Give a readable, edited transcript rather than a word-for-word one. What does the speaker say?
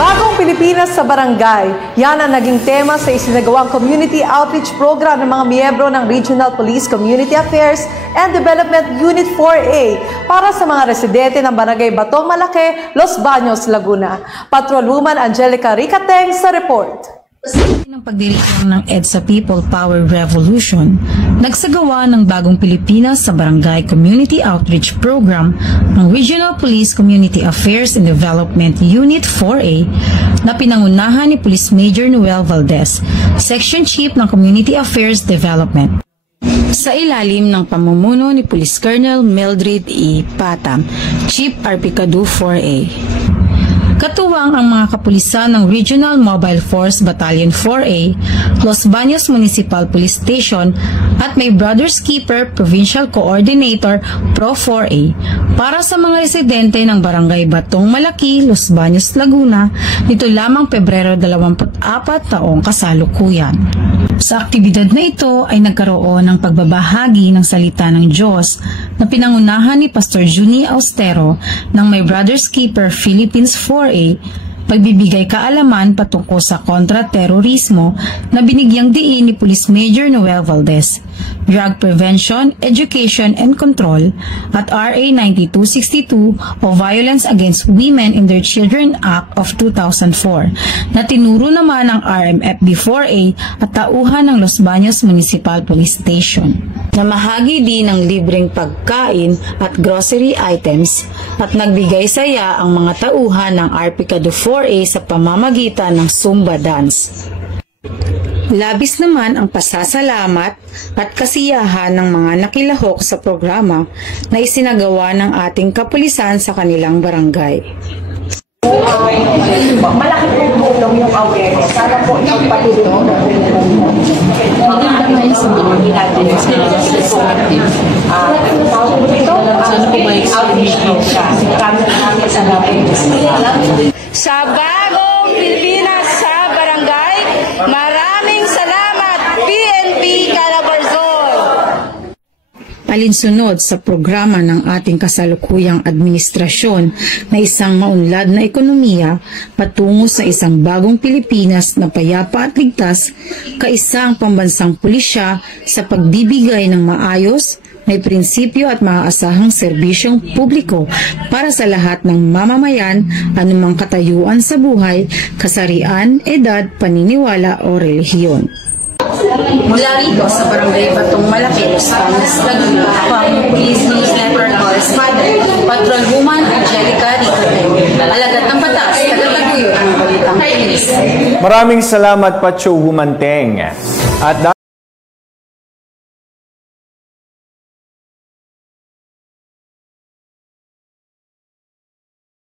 Bagong Pilipinas sa Barangay. Yan ang naging tema sa isinagawang community outreach program ng mga miyembro ng Regional Police Community Affairs and Development Unit 4A para sa mga residente ng Barangay Batong Malaki, Los Baños, Laguna. Patrolwoman Angelica Ricateng sa report. Ng pagdiriwang ng EDSA People Power Revolution, nagsagawa ng Bagong Pilipinas sa Barangay Community Outreach Program ng Regional Police Community Affairs and Development Unit 4A na pinangunahan ni Police Major Noel Valdez, Section Chief ng Community Affairs Development. Sa ilalim ng pamumuno ni Police Colonel Mildred E. Patam, Chief Arpicado 4A. Katuwang ang mga kapulisan ng Regional Mobile Force Battalion 4A, Los Baños Municipal Police Station at may Brothers Keeper Provincial Coordinator Pro 4A para sa mga residente ng Barangay Batong Malaki, Los Baños, Laguna nito lamang Pebrero 24 taong kasalukuyan. Sa aktibidad na ito ay nagkaroon ng pagbabahagi ng salita ng Diyos na pinangunahan ni Pastor Juni Austero ng My Brothers Keeper Philippines 4A, pagbibigay kaalaman patungkol sa kontra-terorismo na binigyang diin ni Police Major Noel Valdez, Drug Prevention, Education and Control at RA 9262 o Violence Against Women and Their Children Act of 2004 na tinuro naman ng RMFB-4A at tauhan ng Los Baños Municipal Police Station. Namahagi din ng libreng pagkain at grocery items at nagbigay saya ang mga tauhan ng Arpicado 4A sa pamamagitan ng Zumba Dance. Labis naman ang pasasalamat at kasiyahan ng mga nakilahok sa programa na isinagawa ng ating kapulisan sa kanilang barangay. Malaki po tulong yung awareness. Sana po yung patulong maganda ngayon sa mga ginagawa sa Bagong Pilipinas sa Barangay. Maraming salamat, PNP Calabarzon! Alinsunod sa programa ng ating kasalukuyang administrasyon na isang maunlad na ekonomiya patungo sa isang bagong Pilipinas na payapa at ligtas, kaisang pambansang pulisya sa pagbibigay ng maayos, may prinsipyo at maaasahang serbisyong publiko para sa lahat ng mamamayan, anumang katayuan sa buhay, kasarian, edad, paniniwala o relihiyon. Mula rito sa Barangay Batong Malaki, Los Baños, Laguna, ako ang Police News Network Correspondent, Patrolwoman Angelica Ricateng. Alagad ng batas, tagataguyod ng balitang kinis. Maraming salamat, Patrolwoman Teng. At